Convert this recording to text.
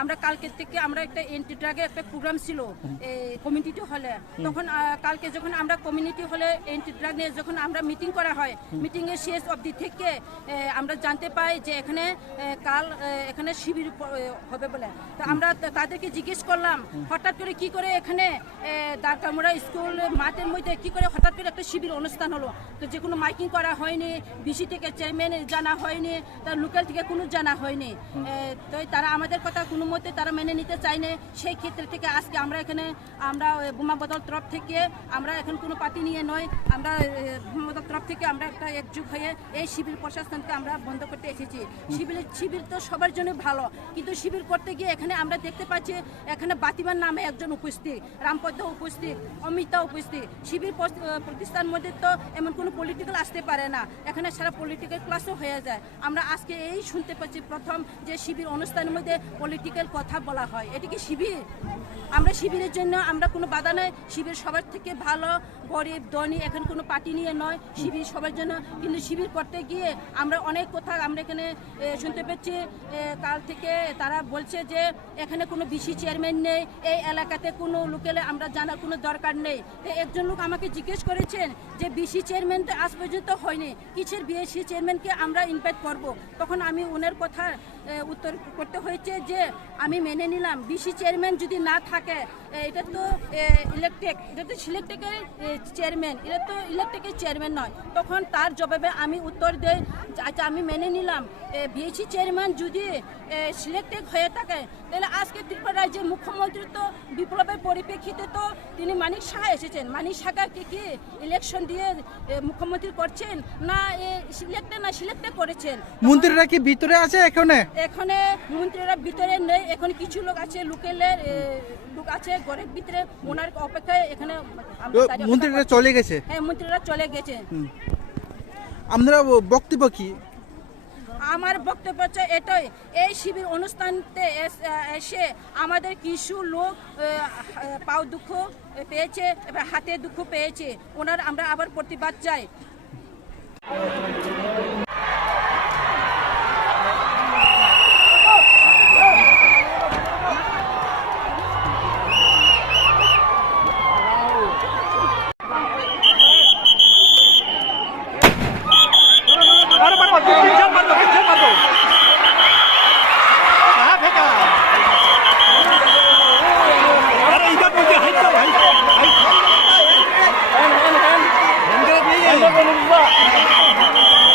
আমরা কালকে থেকে আমরা একটা এন্টি ড্রাগের একটা প্রোগ্রাম ছিল কমিউনিটি হলে, তখন কালকে যখন আমরা কমিউনিটি হলে এন্টি ড্রাগ নিয়ে যখন আমরা মিটিং করা হয়, মিটিংয়ের শেষ অবধি থেকে আমরা জানতে পাই যে এখানে কাল এখানে শিবির হবে বলে। তো আমরা তাদেরকে জিজ্ঞেস করলাম হঠাৎ করে কি করে এখানে দারকামুড়া স্কুল মাঠের মধ্যে কি করে হঠাৎ করে একটা শিবির অনুষ্ঠান হলো। তো যে কোনো মাইকিং করা হয়নি, বিসি থেকে চেয়ারম্যান জানা হয়নি, তার লোকাল থেকে কোনো জানা হয়নি। তো তারা আমাদের কথা কোনো মতে তারা মেনে নিতে চায়নি। সেই ক্ষেত্রে থেকে আজকে আমরা এখানে আমরা বোমা বদল তরফ থেকে আমরা এখন কোনো পার্টি নিয়ে নয়, আমরা বোমা বদল তরফ থেকে আমরা একটা একযুগ হয়ে এই শিবির প্রশাসনকে আমরা বন্ধ করতে এসেছি। শিবির তো সবার জন্য ভালো, কিন্তু শিবির করতে গিয়ে এখানে আমরা দেখতে পাচ্ছি এখানে বাতিমান নামে একজন উপস্থিত, রামপদ্ম উপস্থিত, অমিতা উপস্থিত। শিবির প্রতিষ্ঠান মধ্যে তো এমন কোনো পলিটিক্যাল আসতে পারে না, এখানে সারা পলিটিক্যাল ক্লাসও হয়ে যায়। আমরা আজকে এই শুনতে পাচ্ছি প্রথম যে শিবির অনুষ্ঠানের মধ্যে পলিটিক্যাল কথা বলা হয়। এটি কি শিবির? আমরা শিবিরের জন্য আমরা কোনো বাধা নেই, শিবির সবার থেকে ভালো, গরিব ধনী এখন কোনো পার্টি নিয়ে নয়, শিবির সবার জন্য। কিন্তু শিবির করতে গিয়ে আমরা অনেক কথা আমরা এখানে শুনতে পেয়েছি। কাল থেকে তারা বলছে যে এখানে কোনো বিসি চেয়ারম্যান নেই, এই এলাকাতে কোনো লোকেলে আমরা জানার কোনো দরকার নেই। একজন লোক আমাকে জিজ্ঞেস করেছেন যে বিসি চেয়ারম্যান তো আজ পর্যন্ত হয়নি, কিসের বিএসসি চেয়ারম্যানকে আমরা ইনভাইট করব। তখন আমি ওনার কথা উত্তর করতে হয়েছে যে আমি মেনে নিলাম বিসি চেয়ারম্যান যদি না থাকে, এটা তো ইলেকটেড, এটা তো সিলেক্টেডের চেয়ারম্যান, এটা তো ইলেকটেডের চেয়ারম্যান নয়। তখন তার জবাবে আমি উত্তর দেই আচ্ছা আমি মেনে নিলাম বিএসসি চেয়ারম্যান যদি সিলেক্টেড হয়ে থাকে তাহলে আজকে ত্রিপুরা রাজ্যের মুখ্যমন্ত্রী তো বিপ্লবের পরিপ্রেক্ষিতে তো তিনি মানিক সাহা এসেছেন, মানিক সাহাকে কি ইলেকশন দিয়ে মুখ্যমন্ত্রী করছেন না সিলেক্টেড করেছেন। মন্ত্রীরা কি ভিতরে আছে? এখানে মন্ত্রীরা ভিতরে নেই, এখন কিছু লোক আছে লোকেলের লোক আছে ঘরের ভিতরে, ওনার অপেক্ষায় এখানে মন্ত্রীরা চলে গেছে। হ্যাঁ, মন্ত্রীরা চলে গেছে। আপনারা বক্তব্য কি? আমার বক্তব্য হচ্ছে এটাই, এই শিবির অনুষ্ঠানতে এসে আমাদের কিছু লোক পাও দুঃখ পেয়েছে, এবার হাতে দুঃখ পেয়েছে, ওনার আমরা আবার প্রতিবাদ চাই।